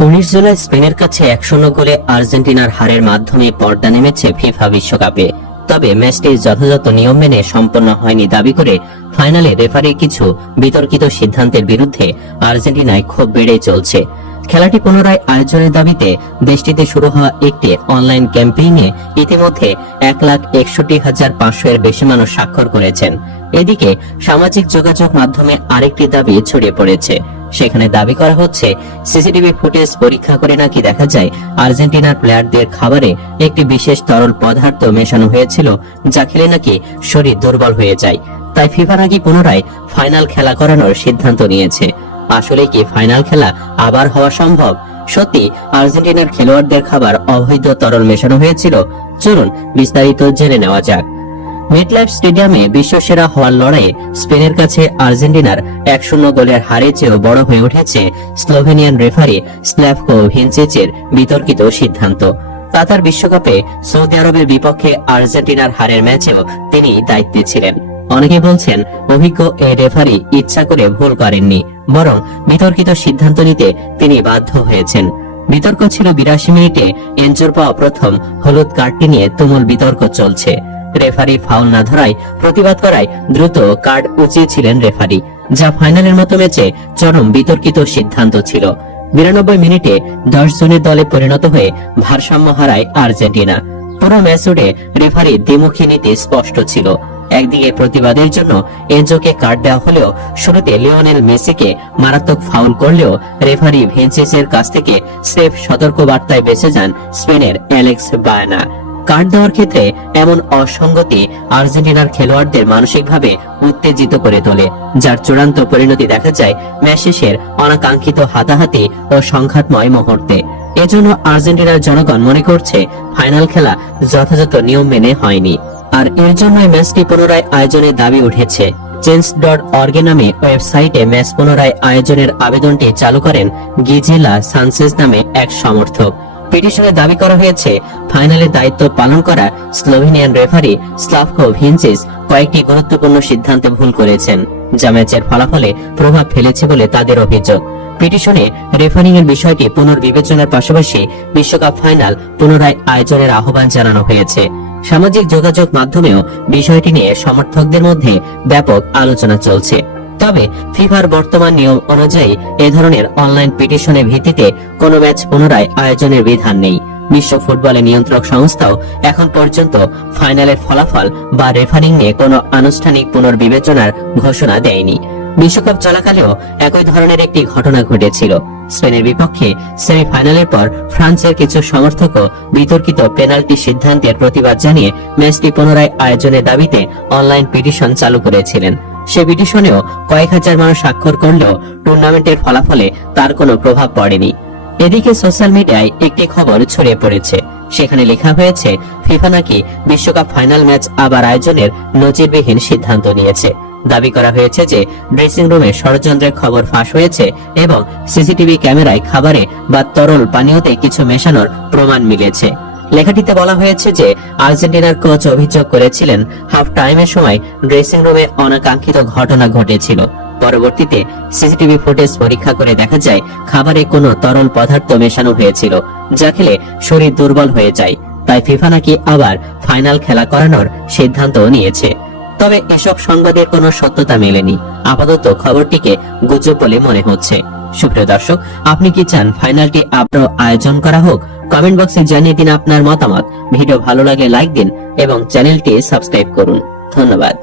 19 জুলাই স্পেনের কাছে 1-0 গোলে আর্জেন্টিনার হারের মাধ্যমে পর্দা নেমেছে ফিফা বিশ্বকাপে। তবে ম্যাচটি যথাযথ নিয়ম মেনে সম্পন্ন হয়নি দাবি করে ফাইনালে রেফারির কিছু বিতর্কিত সিদ্ধান্তের বিরুদ্ধে আর্জেন্টিনায় ক্ষোভ বেড়েই চলছে। খেলাটি পুনরায় আয়োজনের দাবিতে দেশটিতে শুরু হওয়া একটি অনলাইন ক্যাম্পেইনে ইতিমধ্যে 1,61,500 এর বেশি মানুষ স্বাক্ষর করেছেন। এদিকে সামাজিক যোগাযোগ মাধ্যমে আরেকটি দাবি ছড়িয়ে পড়েছে। সেখানে দাবি করা হচ্ছে সিসিটিভি ফুটেজ পরীক্ষা করে নাকি দেখা যায় আর্জেন্টিনার প্লেয়ারদের খাবারে একটি বিশেষ তরল পদার্থ মেশানো হয়েছিল, যা খেলে নাকি শরীর দুর্বল হয়ে যায়। তাই ফিফা নাকি পুনরায় ফাইনাল খেলা করানোর সিদ্ধান্ত নিয়েছে। আসলে কি ফাইনাল খেলা আবার হওয়া সম্ভব? সত্যি আর্জেন্টিনার খেলোয়াড়দের খাবার অবৈধ তরল মেশানো হয়েছিল? চলুন বিস্তারিত জেনে নেওয়া যাক। মেটলাইফ স্টেডিয়ামে বিশ্বসেরা হওয়ার লড়াইয়ে স্পেনের কাছে আর্জেন্টিনার 1-0 গোলের হারে চেয়েও বড় হয়ে উঠেছে স্লোভেনিয়ান রেফারি স্ল্যাভকো ভিনচিচের বিতর্কিত সিদ্ধান্ত। কাতার বিশ্বকাপে সৌদি আরবের বিপক্ষে আর্জেন্টিনার হারের ম্যাচেও তিনি দায়িত্বে ছিলেন। অনেকে বলছেন অভিজ্ঞ এই রেফারি ইচ্ছা করে ভুল করেননি, বরং বিতর্কিত সিদ্ধান্ত নিতে তিনি বাধ্য হয়েছেন। বিতর্ক ছিল 82 মিনিটে এনজোর পাওয়া প্রথম হলুদ কার্ডটি নিয়ে তুমুল বিতর্ক চলছে। রেফারি ফাউল না ধরায় প্রতিবাদ করায় দ্রুত কার্ড উঁচিয়েছিলেন রেফারি, যা ফাইনালের মতো ম্যাচে চরম বিতর্কিত সিদ্ধান্ত ছিল। 92 মিনিটে 10 জনের দলে পরিণত হয়ে ভারসাম্য হারায় আর্জেন্টিনা। পুরো ম্যাচ জুড়ে রেফারি দ্বিমুখী নীতি স্পষ্ট ছিল। একদিকে প্রতিবাদের জন্য এনজোকে কার্ড দেওয়া হলেও শুরুতে লিওনেল মেসিকে মারাত্মক ফাউল করলেও রেফারি ভিনচিচের কাছ থেকে স্রেফ সতর্ক বার্তায় বেঁচে যান স্পেনের অ্যালেক্স বায়ানা। কার্ড দেওয়ার ক্ষেত্রে এমন অসঙ্গতি আর্জেন্টিনার খেলোয়াড়দের মানসিকভাবে উত্তেজিত করে তোলে, যার চূড়ান্ত পরিণতি দেখা যায় ম্যাচ শেষের অনাকাঙ্ক্ষিত হাতাহাতি ও সংঘাতময় মুহূর্তে। এজন্য আর্জেন্টিনার জনগণ মনে করছে ফাইনাল খেলা যথাযথ নিয়ম মেনে হয়নি, আর এর জন্যই ম্যাচটি পুনরায় আয়োজনের দাবি উঠেছে। Change.org নামে ওয়েবসাইটে ম্যাচ পুনরায় আয়োজনের আবেদনটি চালু করেন গিজেলা সানচেজ নামে এক সমর্থক। পিটিশনে দাবি করা হয়েছে ফাইনালের দায়িত্ব পালন করা স্লোভেনিয়ান রেফারি স্লাভকো ভিনচিচ কয়েকটি গুরুত্বপূর্ণ সিদ্ধান্তে ভুল করেছেন, যা ম্যাচের ফলাফলে প্রভাব ফেলেছে বলে তাদের অভিযোগ। পিটিশনে রেফারিং এর বিষয়টি পুনর্বিবেচনার পাশাপাশি বিশ্বকাপ ফাইনাল পুনরায় আয়োজনের আহ্বান জানানো হয়েছে। সামাজিক যোগাযোগ মাধ্যমেও বিষয়টি নিয়ে সমর্থকদের মধ্যে ব্যাপক আলোচনা চলছে। তবে ফিফার বর্তমান নিয়ম অনুযায়ী এ ধরনের অনলাইন পিটিশনের ভিত্তিতে কোনো ম্যাচ পুনরায় আয়োজনের বিধান নেই। বিশ্ব ফুটবলের নিয়ন্ত্রক সংস্থাও এখন পর্যন্ত ফাইনালের ফলাফল বা রেফারিং নিয়ে কোনো আনুষ্ঠানিক পুনর্বিবেচনার ঘোষণা দেয়নি। বিশ্বকাপ চলাকালেও একই ধরনের একটি ঘটনা ঘটেছিল। স্পেনের বিপক্ষে সেমিফাইনালের পর ফ্রান্সের কিছু সমর্থকও বিতর্কিত পেনাল্টি সিদ্ধান্তের প্রতিবাদ জানিয়ে ম্যাচটি পুনরায় আয়োজনের দাবিতে অনলাইন পিটিশন চালু করেছিলেন। সে পিটিশনেও কয়েক হাজার মানুষ স্বাক্ষর করলেও টুর্নামেন্টের ফলাফলে তার কোনো প্রভাব পড়েনি। এদিকে সোশ্যাল মিডিয়ায় একটি খবর ছড়িয়ে পড়েছে। সেখানে লেখা হয়েছে ফিফা নাকি বিশ্বকাপ ফাইনাল ম্যাচ আবার আয়োজনের নজিরবিহীন সিদ্ধান্ত নিয়েছে। দাবি করা হয়েছে যে ড্রেসিং রুমে ষড়যন্ত্রের খবর ফাঁস হয়েছে এবং সিসিটিভি ক্যামেরায় খাবারে বা তরল পানীয়তে কিছু মেশানোর প্রমাণ মিলেছে। লেখাটিতে বলা হয়েছে যে আর্জেন্টিনার কোচ অভিযোগ করেছিলেন হাফ টাইমের সময় ড্রেসিং রুমে অনাকাঙ্ক্ষিত ঘটনা ঘটেছিল। পরবর্তীতে সিসিটিভি ফুটেজ পরীক্ষা করে দেখা যায় খাবারে কোনো তরল পদার্থ মেশানো হয়েছিল, যা খেলে শরীর দুর্বল হয়ে যায়। তাই ফিফা নাকি আবার ফাইনাল খেলা করানোর সিদ্ধান্ত নিয়েছে। তবে এসব সংবাদের কোনো সত্যতা মেলেনি। আপাতত খবরটিকে গুজব বলে মনে হচ্ছে। সুপ্রিয় দর্শক, আপনি কি চান ফাইনালটি আবারও আয়োজন করা হোক? কমেন্ট বক্সে জানিয়ে দিন আপনার মতামত। ভিডিও ভালো লাগলে লাইক দিন এবং চ্যানেলটি সাবস্ক্রাইব করুন। ধন্যবাদ।